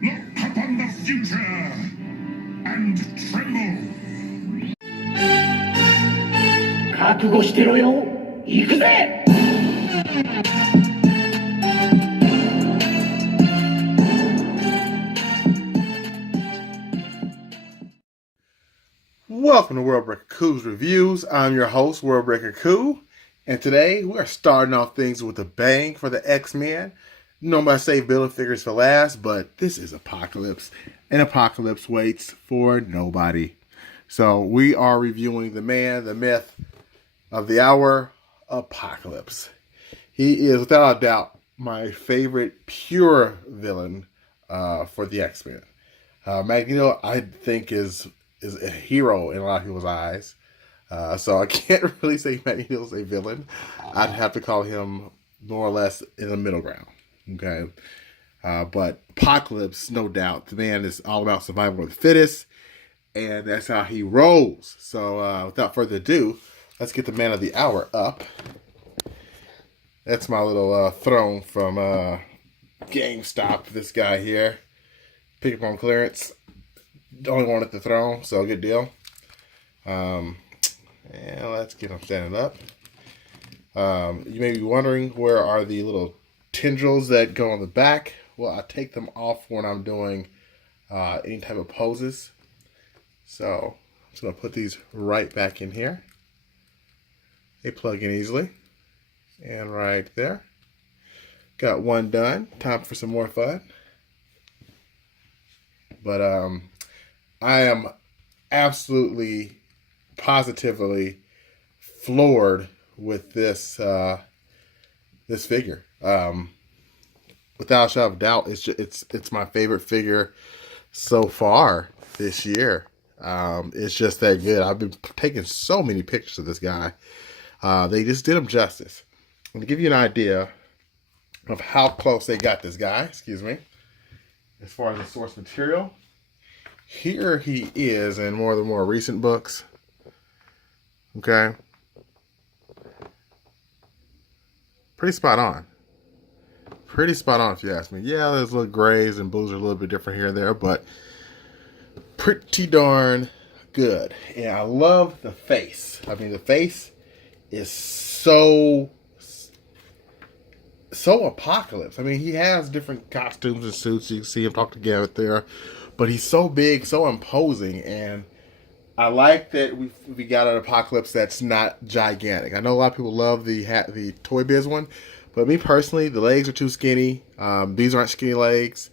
Look upon the future and tremble. 覚悟してろよ。行くぜ。Welcome to Worldbreaker Coo's Reviews. I'm your host, Worldbreaker Coo, and today we are starting off things with a bang for the X-Men. Normally I save Build-A Figures for last, but this is Apocalypse, and Apocalypse waits for nobody. So we are reviewing the man, the myth of the hour, Apocalypse. He is, without a doubt, my favorite pure villain for the X-Men. Magneto, I think, is a hero in a lot of people's eyes. So I can't really say Magneto's a villain. I'd have to call him more or less in the middle ground. Okay. But Apocalypse, no doubt, the man is all about survival of the fittest, and that's how he rolls. So without further ado, let's get the man of the hour up. That's my little throne from GameStop. This guy here. Pick up on clearance. Only one at the throne, so good deal. And let's get him standing up. You may be wondering, where are the little tendrils that go on the back? Well, I take them off when I'm doing any type of poses. So I'm just going to put these right back in here. They plug in easily. And right there. Got one done. Time for some more fun. But I am absolutely, positively floored with this this figure. Without a shadow of a doubt, it's my favorite figure so far this year. It's just that good. I've been taking so many pictures of this guy. They just did him justice. And to give you an idea of how close they got this guy, excuse me, as far as the source material. Here he is in more of the more recent books. Okay. Pretty spot on. Pretty spot on if you ask me. Yeah, there's little grays and blues are a little bit different here and there, but pretty darn good. And I love the face. I mean, the face is so Apocalypse. I mean, he has different costumes and suits. You can see him talk together there. But he's so big, so imposing, and I like that we got an Apocalypse that's not gigantic. I know a lot of people love the Toy Biz one, but me personally, the legs are too skinny. These aren't skinny legs.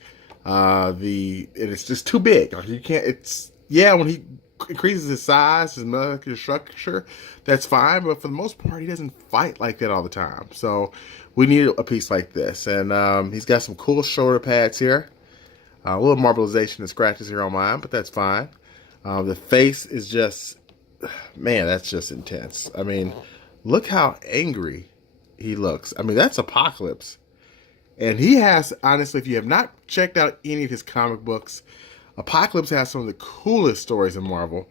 It's just too big. Like, you can't. When he increases his size, his molecular structure, that's fine. But for the most part, he doesn't fight like that all the time. So we need a piece like this, and he's got some cool shoulder pads here. A little marbleization and scratches here on mine, but that's fine. The face is just, man, that's just intense. I mean, look how angry he looks. I mean, that's Apocalypse. And he has, honestly, if you have not checked out any of his comic books, Apocalypse has some of the coolest stories in Marvel.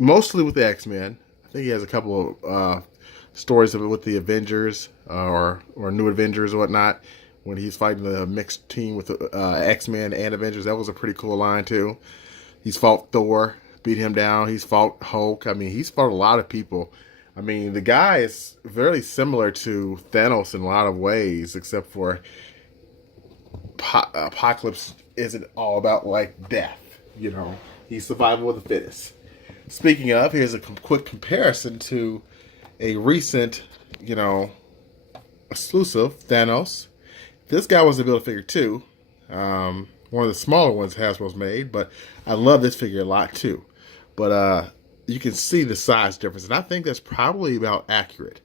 Mostly with the X-Men. I think he has a couple of stories of it with the Avengers or New Avengers or whatnot. When he's fighting the mixed team with X-Men and Avengers. That was a pretty cool line, too. He's fought Thor, beat him down. He's fought Hulk. I mean, he's fought a lot of people. I mean, the guy is very similar to Thanos in a lot of ways, except for Apocalypse isn't all about, like, death. You know, he's survival of the fittest. Speaking of, here's a quick comparison to a recent, exclusive, Thanos. This guy was a Build-A-Figure too. One of the smaller ones Hasbro's made, but I love this figure a lot too. But you can see the size difference, and I think that's probably about accurate.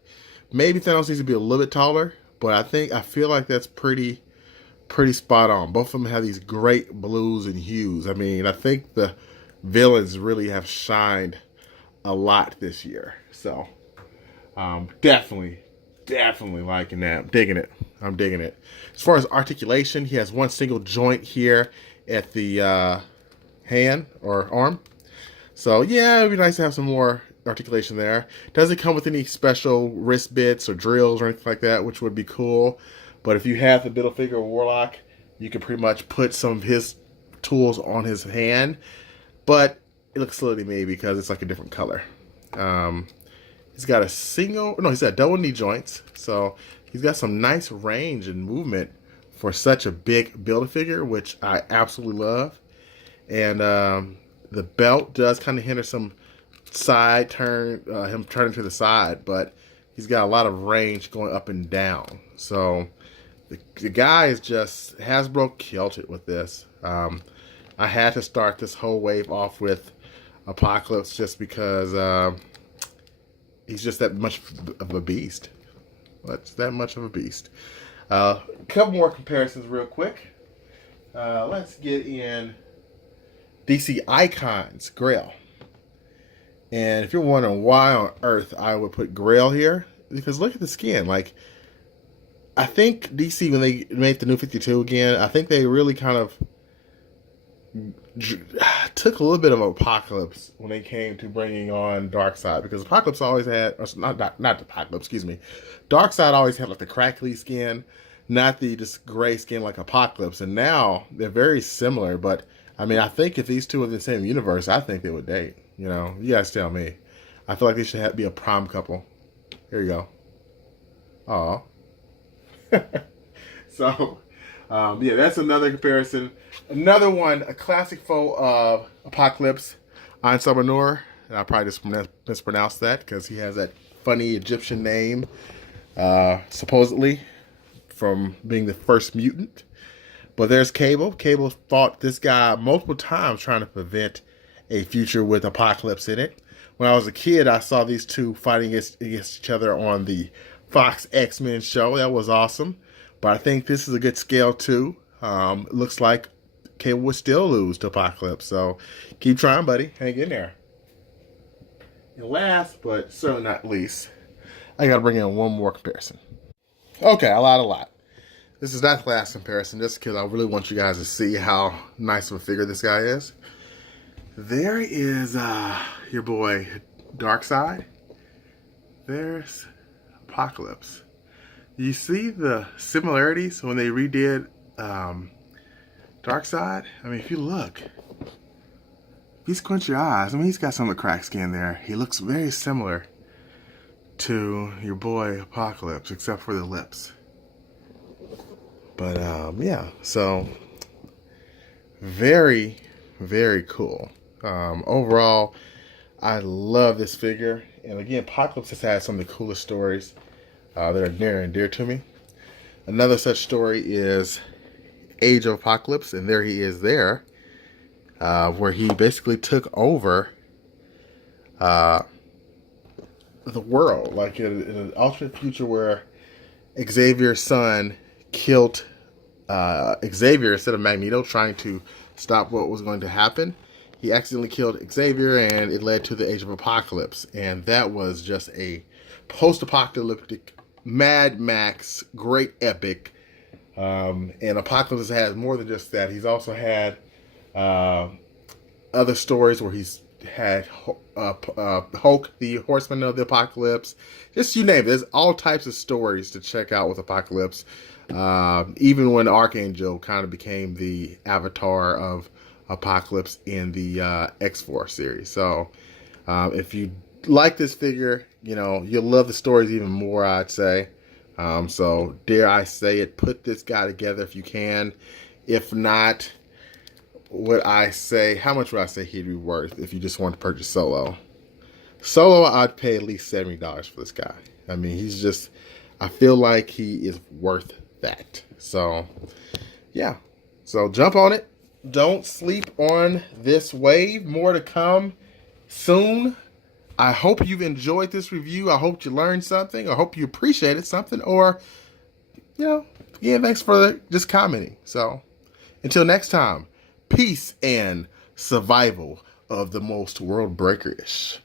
Maybe Thanos needs to be a little bit taller, but I feel like that's pretty spot on. Both of them have these great blues and hues. I mean, I think the villains really have shined a lot this year. So definitely liking that. I'm digging it. As far as articulation, he has one single joint here at the hand or arm. So yeah, it'd be nice to have some more articulation there. Doesn't come with any special wrist bits or drills or anything like that, which would be cool. But if you have the Build-A-Figure Warlock, You can pretty much put some of his tools on his hand, but it looks silly to me because it's like a different color. He's got he's got double knee joints, so he's got some nice range and movement for such a big Build-A-Figure, which I absolutely love. And the belt does kind of hinder some side turn, him turning to the side, but he's got a lot of range going up and down. So the guy is just, Hasbro killed it with this. I had to start this whole wave off with Apocalypse just because he's just that much of a beast. What's that much of a beast? A couple more comparisons real quick. Let's get in DC Icons Grail. And if you're wondering why on earth I would put Grail here, because look at the skin. Like, I think DC, when they made the New 52 again, I think they really kind of took a little bit of Apocalypse when they came to bringing on Darkseid, because Apocalypse always had, or not Apocalypse, excuse me, Darkseid always had like the crackly skin, not the just gray skin like Apocalypse, and now they're very similar. But I mean, I think if these two are in the same universe, I think they would date. You know, you guys tell me. I feel like they should be a prom couple. Here you go. Aw. So, yeah, that's another comparison. Another one, a classic foe of Apocalypse, Einstein Manor. And I probably just mispronounced that because he has that funny Egyptian name, supposedly, from being the first mutant. But there's Cable. Cable fought this guy multiple times trying to prevent a future with Apocalypse in it. When I was a kid, I saw these two fighting against each other on the Fox X-Men show. That was awesome. But I think this is a good scale too. It looks like Cable would still lose to Apocalypse. So keep trying, buddy. Hang in there. And last, but certainly not least, I got to bring in one more comparison. Okay, I lied a lot. This is not the last comparison, just because I really want you guys to see how nice of a figure this guy is. There is your boy Darkseid. There's Apocalypse. You see the similarities when they redid Darkseid? I mean, if you look, if you squint your eyes, I mean, he's got some of the cracked skin there. He looks very similar to your boy Apocalypse, except for the lips. But yeah, so very, very cool. Overall, I love this figure. And again, Apocalypse has had some of the coolest stories that are near and dear to me. Another such story is Age of Apocalypse, and there he is there, where he basically took over the world, like in an alternate future where Xavier's son killed Xavier instead of Magneto, trying to stop what was going to happen. He accidentally killed Xavier, and it led to the Age of Apocalypse. And that was just a post-apocalyptic Mad Max, great epic. And Apocalypse has more than just that. He's also had other stories where he's had Hulk, the Horseman of the Apocalypse. Just you name it. There's all types of stories to check out with Apocalypse. Even when Archangel kind of became the avatar of Apocalypse in the X-Force series. So if you like this figure, you know, you'll love the stories even more, I'd say. So dare I say it, put this guy together if you can. If not, would I say, how much would I say he'd be worth if you just want to purchase Solo? Solo, I'd pay at least $70 for this guy. I mean, he's just, I feel like he is worth that. So yeah, so jump on it. Don't sleep on this wave. More to come soon. I hope you've enjoyed this review. I hope you learned something. I hope you appreciated something. Or, you know, again, thanks for just commenting. So, until next time, peace and survival of the most world breaker-ish.